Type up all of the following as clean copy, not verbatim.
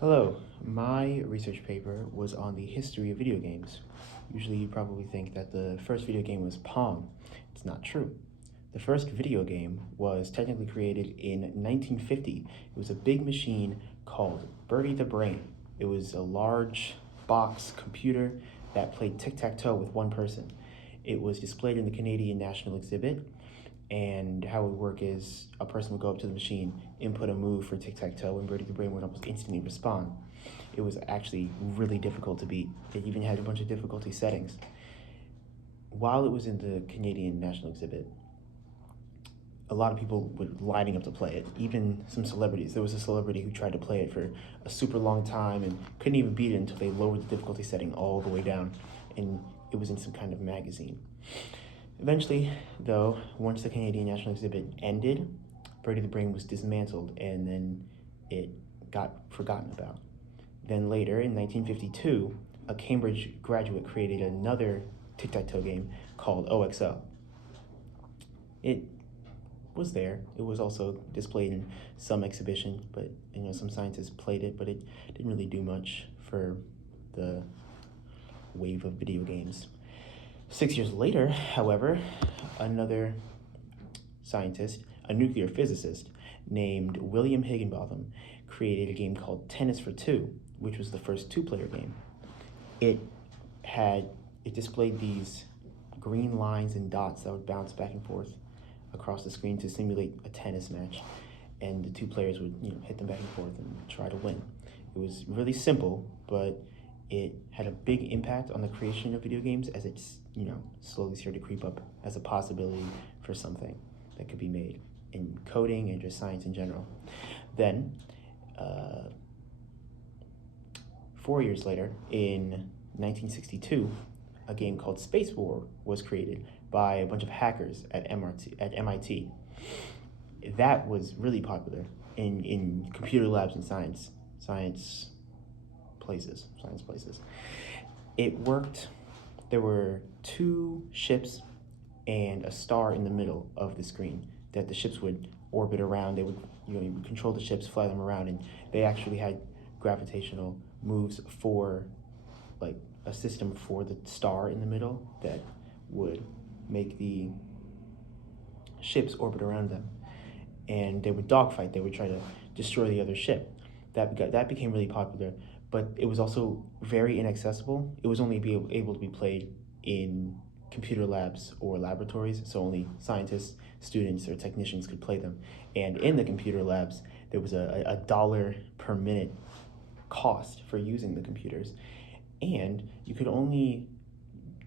Hello, my research paper was on the history of video games. Usually you probably think that the first video game was Pong. It's not true. The first video game was technically created in 1950. It was a big machine called Bertie the Brain. It was a large box computer that played tic-tac-toe with one person. It was displayed in the Canadian National Exhibit, and how it would work is a person would go up to the machine, input a move for tic-tac-toe, and Bertie the Brain would almost instantly respond. It was actually really difficult to beat. It even had a bunch of difficulty settings. While it was in the Canadian National Exhibit, a lot of people were lining up to play it, even some celebrities. There was a celebrity who tried to play it for a super long time and couldn't even beat it until they lowered the difficulty setting all the way down, and it was in some kind of magazine. Eventually, though, once the Canadian National Exhibit ended, Bertie the Brain was dismantled and then it got forgotten about. Then later, in 1952, a Cambridge graduate created another tic-tac-toe game called OXO. It was there. It was also displayed in some exhibition, but some scientists played it, but it didn't really do much for the wave of video games. 6 years later, however, another scientist, a nuclear physicist named William Higginbotham, created a game called Tennis for Two, which was the first two-player game. It displayed these green lines and dots that would bounce back and forth across the screen to simulate a tennis match, and the two players would hit them back and forth and try to win. It was really simple, but it had a big impact on the creation of video games as it's slowly started to creep up as a possibility for something that could be made in coding and just science in general. Then, 4 years later, in 1962, a game called Space War was created by a bunch of hackers at MIT. That was really popular in computer labs and science places. It worked. There were two ships and a star in the middle of the screen that the ships would orbit around. They would, you would control the ships, fly them around, and they actually had gravitational moves for, like, a system for the star in the middle that would make the ships orbit around them. And they would dogfight. They would try to destroy the other ship. That became really popular, but it was also very inaccessible. It was only able to be played in computer labs or laboratories, so only scientists, students, or technicians could play them. And in the computer labs, there was a dollar per minute cost for using the computers. And you could only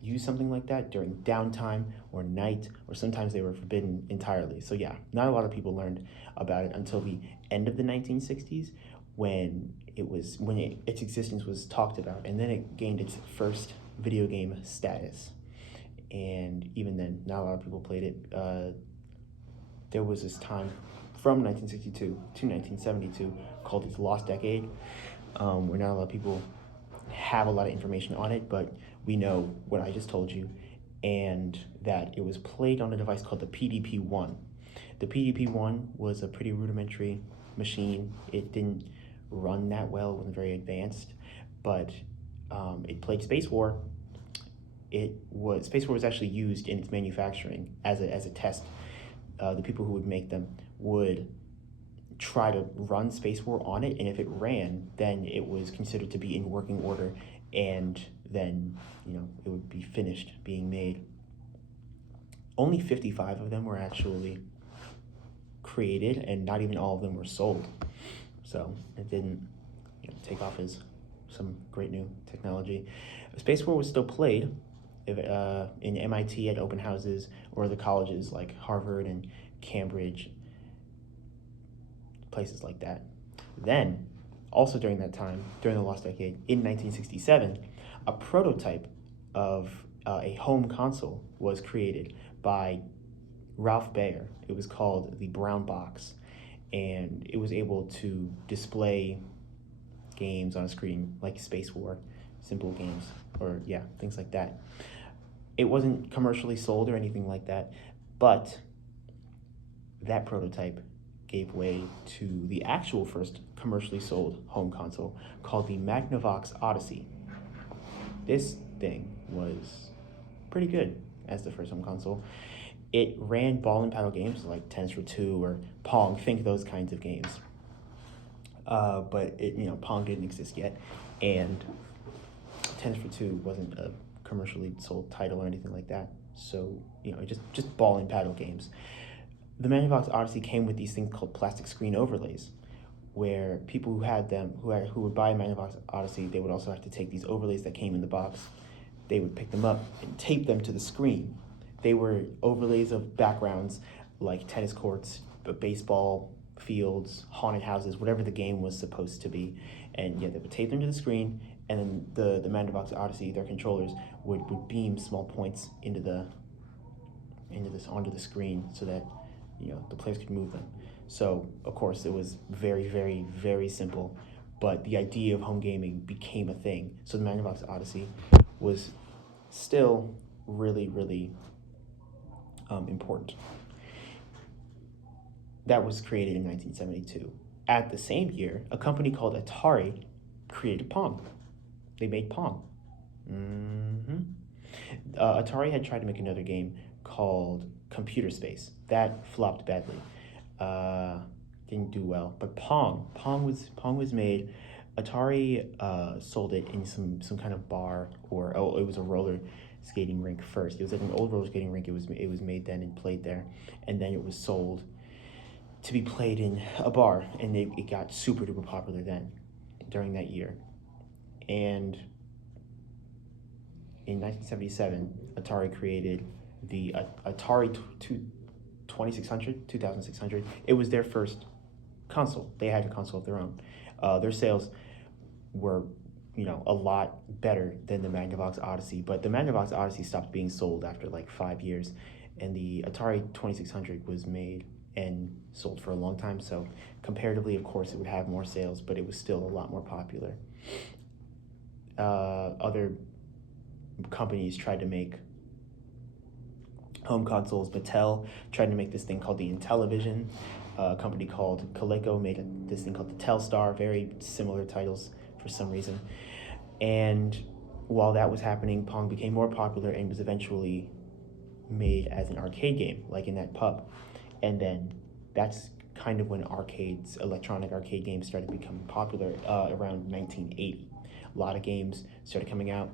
use something like that during downtime or night, or sometimes they were forbidden entirely. So yeah, not a lot of people learned about it until the end of the 1960s, when its existence was talked about, and then it gained its first video game status. And even then, not a lot of people played it. There was this time from 1962 to 1972 called its Lost Decade, where not a lot of people have a lot of information on it, but we know what I just told you, and that it was played on a device called the PDP-1. The PDP-1 was a pretty rudimentary machine. It didn't run that well, it wasn't very advanced, but it played Space War. Space War was actually used in its manufacturing as a test. The people who would make them would try to run Space War on it, and if it ran, then it was considered to be in working order, and then it would be finished being made. Only 55 of them were actually created, and not even all of them were sold. So it didn't take off as some great new technology. Space War was still played in MIT at open houses, or the colleges like Harvard and Cambridge, places like that. Then, also during that time, during the Lost Decade, in 1967, a prototype of a home console was created by Ralph Baer. It was called the Brown Box, and it was able to display games on a screen like Space War, simple games, or things like that. It wasn't commercially sold or anything like that, but that prototype gave way to the actual first commercially sold home console called the Magnavox Odyssey. This thing was pretty good as the first home console. It ran ball and paddle games like Tennis for Two or Pong, think those kinds of games. But Pong didn't exist yet, and Tennis for Two wasn't a commercially sold title or anything like that. So just ball and paddle games. The Magnavox Odyssey came with these things called plastic screen overlays, where people who had them, who would buy a Magnavox Odyssey, they would also have to take these overlays that came in the box. They would pick them up and tape them to the screen. They were overlays of backgrounds like tennis courts, baseball fields, haunted houses, whatever the game was supposed to be. And they would tape them to the screen, and then the Magnavox Odyssey, their controllers, would beam small points onto the screen so that the players could move them. So of course it was very, very, very simple, but the idea of home gaming became a thing. So the Magnavox Odyssey was still really, really important. That was created in 1972. At the same year, a company called Atari created Pong. They made Pong. Atari had tried to make another game called Computer Space. That flopped badly. Didn't do well. But Pong was made. Atari sold it in some kind of bar, or it was a roller skating rink first. It was at an old roller skating rink. It was made then and played there, and then it was sold to be played in a bar, and it got super duper popular then, during that year. And in 1977, Atari created the Atari 2600. It was their first console. They had a console of their own. Their sales were, a lot better than the Magnavox Odyssey, but the Magnavox Odyssey stopped being sold after like 5 years, and the Atari 2600 was made and sold for a long time. So comparatively, of course, it would have more sales, but it was still a lot more popular. Other companies tried to make home consoles. Mattel tried to make this thing called the Intellivision. A company called Coleco made this thing called the Telstar, very similar titles for some reason. And while that was happening, Pong became more popular and was eventually made as an arcade game, like in that pub. And then that's kind of when electronic arcade games started becoming popular around 1980. A lot of games started coming out.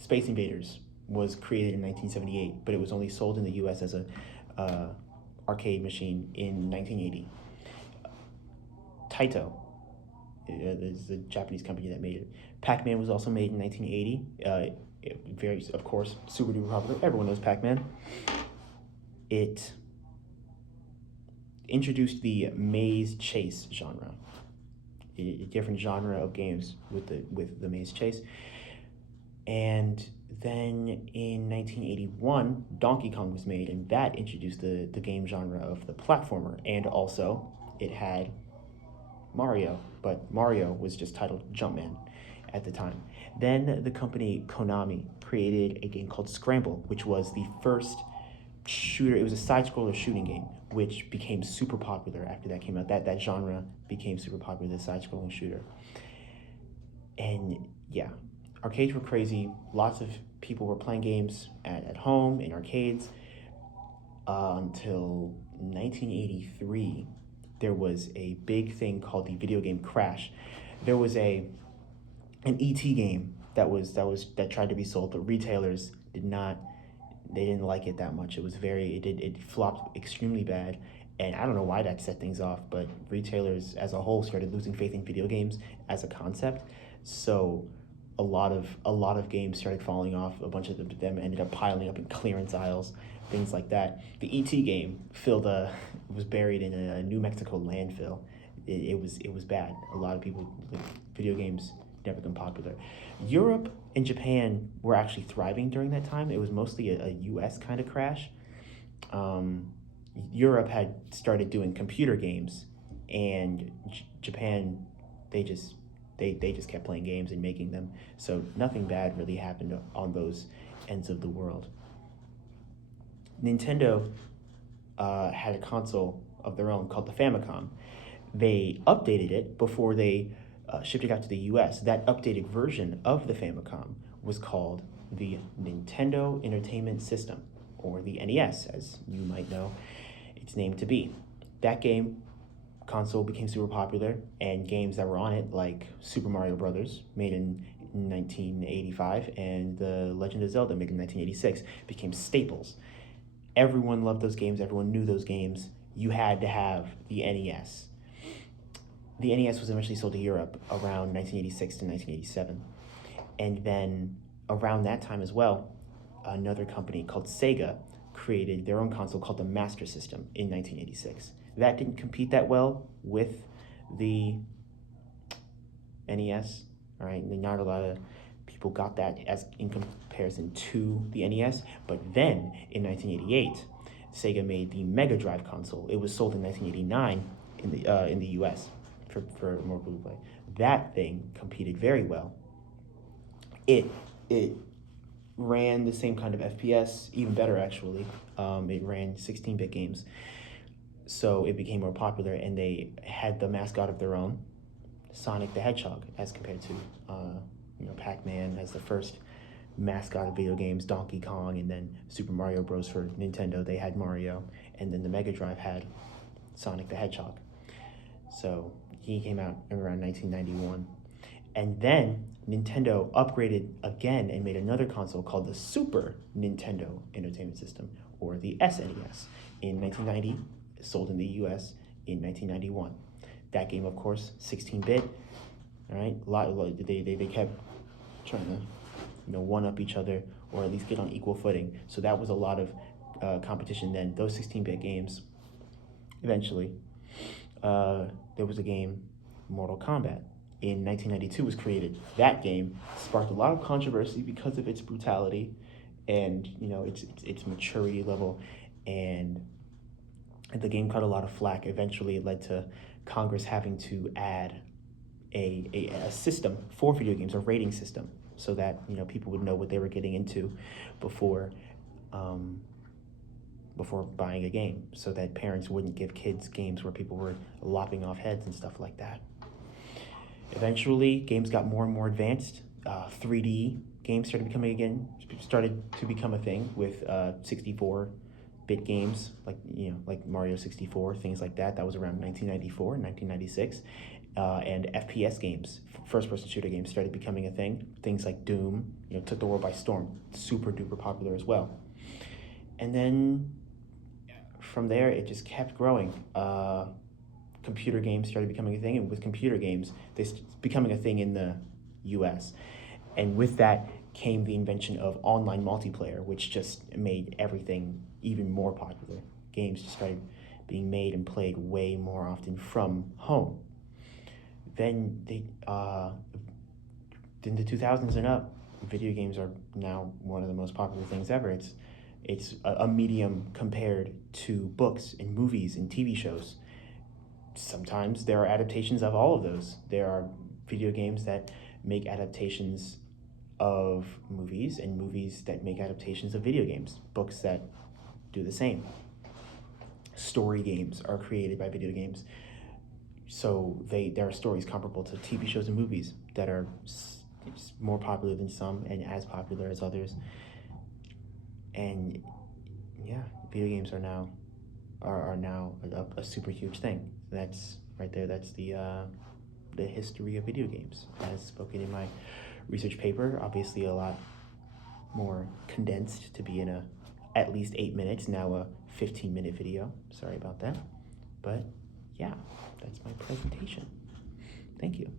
Space Invaders was created in 1978, but it was only sold in the US as a arcade machine in 1980. Taito is the Japanese company that made it. Pac-Man was also made in 1980. Very, of course, super duper popular. Everyone knows Pac-Man. It introduced the maze chase genre, a different genre of games with the maze chase. And then in 1981, Donkey Kong was made, and that introduced the game genre of the platformer. And also, it had Mario, but Mario was just titled Jumpman at the time. Then the company Konami created a game called Scramble, which was the first shooter. It was a side-scroller shooting game, which became super popular after that came out. That genre became super popular, the side-scrolling shooter. And arcades were crazy. Lots of people were playing games at home, in arcades, until 1983. There was a big thing called the video game crash. There was an E.T. game that tried to be sold, but retailers didn't like it that much. It flopped extremely bad, and I don't know why that set things off, but retailers as a whole started losing faith in video games as a concept. So a lot of games started falling off. A bunch of them ended up piling up in clearance aisles, things like that. The E.T. game was buried in a New Mexico landfill. It was bad. A lot of people, video games never become popular. Europe and Japan were actually thriving during that time. It was mostly a US kind of crash. Europe had started doing computer games, and Japan, they just kept playing games and making them. So nothing bad really happened on those ends of the world. Nintendo had a console of their own called the Famicom. They updated it before they shipped it out to the US. That updated version of the Famicom was called the Nintendo Entertainment System, or the NES, as you might know its name to be. That game console became super popular, and games that were on it, like Super Mario Brothers, made in 1985, and The Legend of Zelda, made in 1986, became staples. Everyone loved those games, everyone knew those games. You had to have the NES. The NES was eventually sold to Europe around 1986 to 1987. And then around that time as well, another company called Sega created their own console called the Master System in 1986. That didn't compete that well with the NES, all right? Not a lot of people got that as in comparison to the NES. But then in 1988, Sega made the Mega Drive console. It was sold in 1989 in the US for more people to play. That thing competed very well. It ran the same kind of FPS, even better actually. It ran 16-bit games, so it became more popular, and they had the mascot of their own, Sonic the Hedgehog, as compared to Pac-Man as the first mascot of video games, Donkey Kong, and then Super Mario Bros. For Nintendo, they had Mario, and then the Mega Drive had Sonic the Hedgehog. So he came out around 1991. And then Nintendo upgraded again and made another console called the Super Nintendo Entertainment System, or the SNES, in 1990, sold in the US in 1991. That game, of course, 16-bit, all right? They kept trying to one-up each other, or at least get on equal footing. So that was a lot of competition then. Those 16-bit games, eventually, there was a game, Mortal Kombat, in 1992 was created. That game sparked a lot of controversy because of its brutality and its maturity level, and the game caught a lot of flack. Eventually, it led to Congress having to add a system for video games, a rating system, so that people would know what they were getting into before buying a game, so that parents wouldn't give kids games where people were lopping off heads and stuff like that. Eventually, games got more and more advanced. 3D games started to become a thing with 64-bit games like Mario 64, things like that. That was around 1994 and 1996. And FPS games, first-person shooter games, started becoming a thing. Things like Doom, took the world by storm. Super duper popular as well. And then from there, it just kept growing. Computer games started becoming a thing, and with computer games, they becoming a thing in the US. And with that came the invention of online multiplayer, which just made everything even more popular. Games just started being made and played way more often from home. Then in the 2000s and up, video games are now one of the most popular things ever. It's a medium compared to books and movies and TV shows. Sometimes there are adaptations of all of those. There are video games that make adaptations of movies, and movies that make adaptations of video games, books that do the same. Story games are created by video games, so there are stories comparable to TV shows and movies that are more popular than some and as popular as others. And yeah, video games are now a super huge thing. That's right there. That's the history of video games as spoken in my research paper. Obviously, a lot more condensed to be in at least 8 minutes, now a 15-minute video. Sorry about that. But yeah, that's my presentation. Thank you.